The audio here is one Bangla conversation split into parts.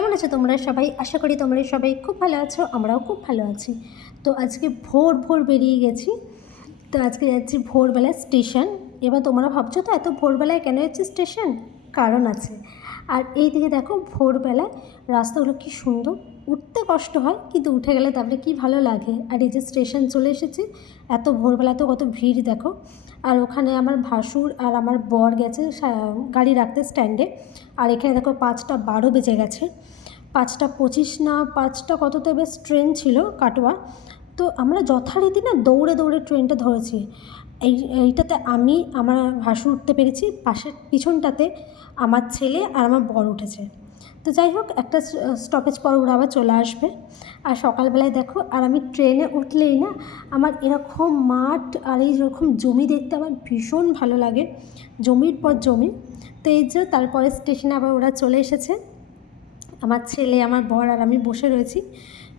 কেমন আছো তোমরা সবাই? আশা করি তোমরা সবাই খুব ভালো আছো, আমরাও খুব ভালো আছি। তো আজকে ভোর ভোর বেরিয়ে গেছি। তো আজকে যাচ্ছি ভোরবেলা স্টেশন। এবার তোমরা ভাবছো তো এত ভোরবেলায় কেন যাচ্ছি স্টেশন? কারণ আছে। আর এই দিকে দেখো ভোরবেলায় রাস্তাগুলো কি সুন্দর, উঠতে কষ্ট হয় কিন্তু উঠে গেলে তারপরে কি ভালো লাগে। আর এই যে স্টেশন চলে এসেছি, এত ভোরবেলাতেও কত ভিড় দেখো। আর ওখানে আমার ভাসুর আর আমার বর গেছে গাড়ি রাখতে স্ট্যান্ডে। আর এখানে দেখো 5টা 12 বেজে গেছে, 5টা 25 না 5টা কততে বেশ ট্রেন ছিল কাটোয়া। তো আমরা যথারীতি না দৌড়ে দৌড়ে ট্রেনটা ধরেছি। এইটাতে আমি আমার ভাসুর উঠতে পেরেছি, পিছনটাতে আমার ছেলে আর আমার বর উঠেছে। তো যাই হোক, একটা স্টপেজ পর ওরা আবার চলে আসবে। আর সকালবেলায় দেখো, আর আমি ট্রেনে উঠলেই না আমার এরকম মাঠ আর এইরকম জমি দেখতে আমার ভীষণ ভালো লাগে, জমির পর জমি। তো এই যে তারপরে স্টেশনে আবার ওরা চলে এসেছে, আমার ছেলে আমার বর আর আমি বসে রয়েছি।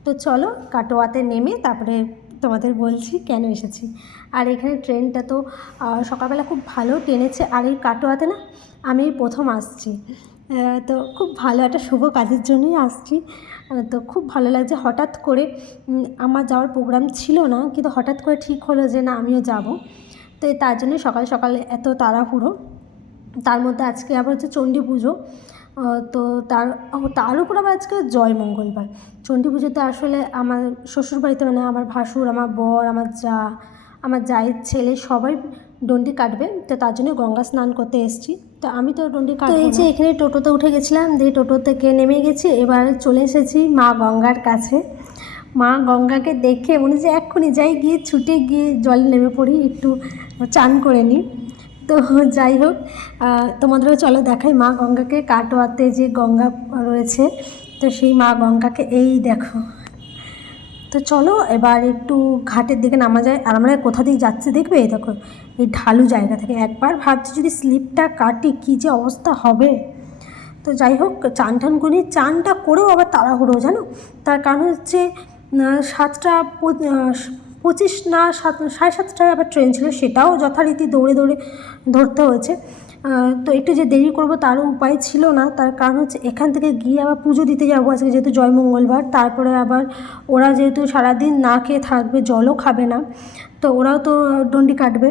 তো চলো কাটোয়াতে নেমে তারপরে তোমাদের বলছি কেন এসেছি। আর এখানে ট্রেনটা তো সকালবেলা খুব ভালো টেনেছে। আর এই কাটোয়াতে না আমি প্রথম আসছি, তো খুব ভালো একটা শুভ কাজের জন্যই আসছি। তো খুব ভালো লাগছে। হঠাৎ করে আমার যাওয়ার প্রোগ্রাম ছিল না, কিন্তু হঠাৎ করে ঠিক হলো যে না আমিও যাব। তো তার জন্য সকাল সকাল এত তাড়াহুড়ো। তার মধ্যে আজকে আবার হচ্ছে চণ্ডী পুজো। তো তার উপর আবার আজকে জয় মঙ্গলবার। চণ্ডী পুজোতে আসলে আমার শ্বশুরবাড়িতে মানে আমার ভাসুর, আমার বর, আমার জায়ের ছেলে সবাই ডন্ডি কাটবে। তো তার জন্য গঙ্গা স্নান করতে এসেছি। তো আমি তো ডন্ডি কাটবো না। এই যে এখানে টোটোতে উঠে গেছিলাম, দিয়ে টোটো থেকে নেমে গেছি, এবার চলে এসেছি মা গঙ্গার কাছে। মা গঙ্গাকে দেখে মনে হচ্ছে এক্ষুনি যাই, গিয়ে ছুটে গিয়ে জলে নেমে পড়ি, একটু চান করে নিই। তো যাই হোক, তোমাদেরও চলো দেখাই মা গঙ্গাকে। কাটোয়াতে যে গঙ্গা রয়েছে, তো সেই মা গঙ্গাকে এই দেখো। তো চলো এবার একটু ঘাটের দিকে নামা যায়। আর আমরা কোথা দিয়ে যাচ্ছি দেখবে, এই দেখো এই ঢালু জায়গা থেকে। একবার ভাবছি যদি স্লিপটা কাটি কী যে অবস্থা হবে। তো যাই হোক, চান টান করি, চানটা করেও আবার তাড়াহুড়ো জানো। তার কারণ হচ্ছে 7টা 25 না 7:30টায় আবার ট্রেন ছিল, সেটাও যথারীতি দৌড়ে দৌড়ে ধরতে হয়েছে। তো একটু যে দেরি করব তারও উপায় ছিল না। তার কারণ হচ্ছে এখান থেকে গিয়ে আবার পুজো দিতে যাবো আজকে, যেহেতু জয় মঙ্গলবার। তারপরে আবার ওরা যেহেতু সারাদিন না খেয়ে থাকবে, জলও খাবে না, তো ওরাও তো ডন্ডি কাটবে।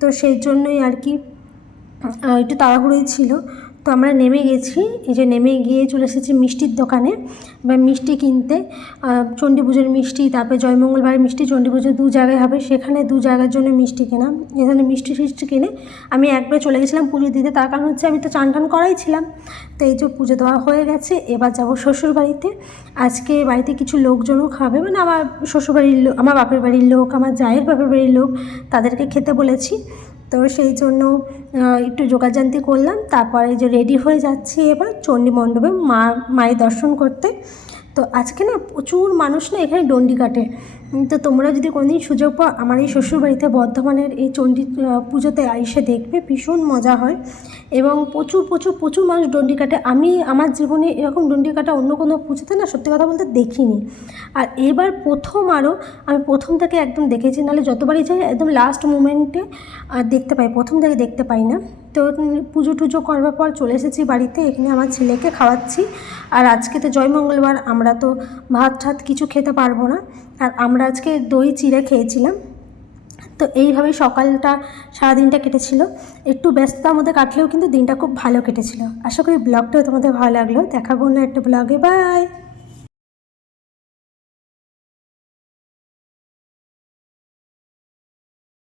তো সেই জন্যই আর কি একটু তাড়াহুড়োই ছিল। তো আমরা নেমে গেছি, এই যে নেমে গিয়ে চলে এসেছি মিষ্টির দোকানে। এবার মিষ্টি কিনতে, চণ্ডী পুজোর মিষ্টি, তারপরে জয়মঙ্গলবারের মিষ্টি, চণ্ডী পুজো 2 জায়গায় হবে, সেখানে 2 জায়গার জন্য মিষ্টি কেনা। এখানে মিষ্টি কিনে আমি একবারে চলে গেছিলাম পুজো দিতে। তার কারণ হচ্ছে আমি তো চান টান করাই ছিলাম। তো এই যে পুজো দেওয়া হয়ে গেছে, এবার যাব শ্বশুরবাড়িতে। আজকে বাড়িতে কিছু লোকজনও খাবে, মানে আমার শ্বশুরবাড়ির লোক, আমার বাপের বাড়ির লোক, আমার জায়ের বাপের বাড়ির লোক, তাদেরকে খেতে বলেছি। তো সেই জন্য একটু জোগাড়জান্তি করলাম। তারপরে যে রেডি হয়ে যাচ্ছি এবার চণ্ডী মণ্ডপে মায়ের দর্শন করতে। তো আজকে না প্রচুর মানুষ না এখানে ডন্ডি কাটে। তো তোমরা যদি কোনোদিন সুযোগ পাও, আমার এই শ্বশুরবাড়িতে বর্ধমানের এই চণ্ডী পুজোতে এসে দেখবে, ভীষণ মজা হয় এবং প্রচুর প্রচুর প্রচুর মানুষ ডন্ডি কাটে। আমি আমার জীবনে এরকম ডন্ডি কাটা অন্য কোনো পুজোতে না সত্যি কথা বলতে দেখিনি। আর এবার প্রথম আরও আমি প্রথম থেকে একদম দেখেছি, নাহলে যতবারই যাই একদম লাস্ট মোমেন্টে দেখতে পাই, প্রথম থেকে দেখতে পাই না। তো পুজো টুজো করবার পর চলে এসেছি বাড়িতে, এখানে আমার ছেলেকে খাওয়াচ্ছি। আর আজকে তো জয় মঙ্গলবার, আমরা তো ভাত ঠাত কিছু খেতে পারবো না। আর আমরা আজকে দই চিড়ে খেয়েছিলাম। তো এইভাবেই সকালটা সারাদিনটা কেটেছিল, একটু ব্যস্ততার মধ্যে কাটলেও কিন্তু দিনটা খুব ভালো কেটেছিল। আশা করি ব্লগটাও তোমাদের ভালো লাগলো। দেখাবো না একটা ব্লগে, বাই।